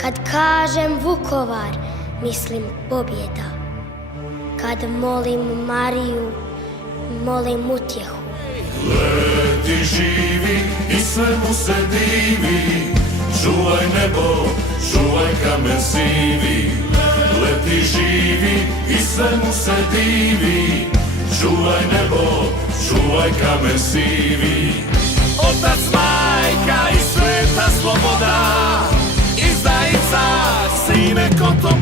Kad kažem Vukovar, mislim pobjeda. Kad molim Mariju, molim utjehu. Leti živi i svemu se divi, čuvaj nebo, čuvaj kamen sivi. Leti živi i svemu se divi, čuvaj nebo, čuvaj kamen sivi. Otac, majka i sveta sloboda, izdajica, sine, ko to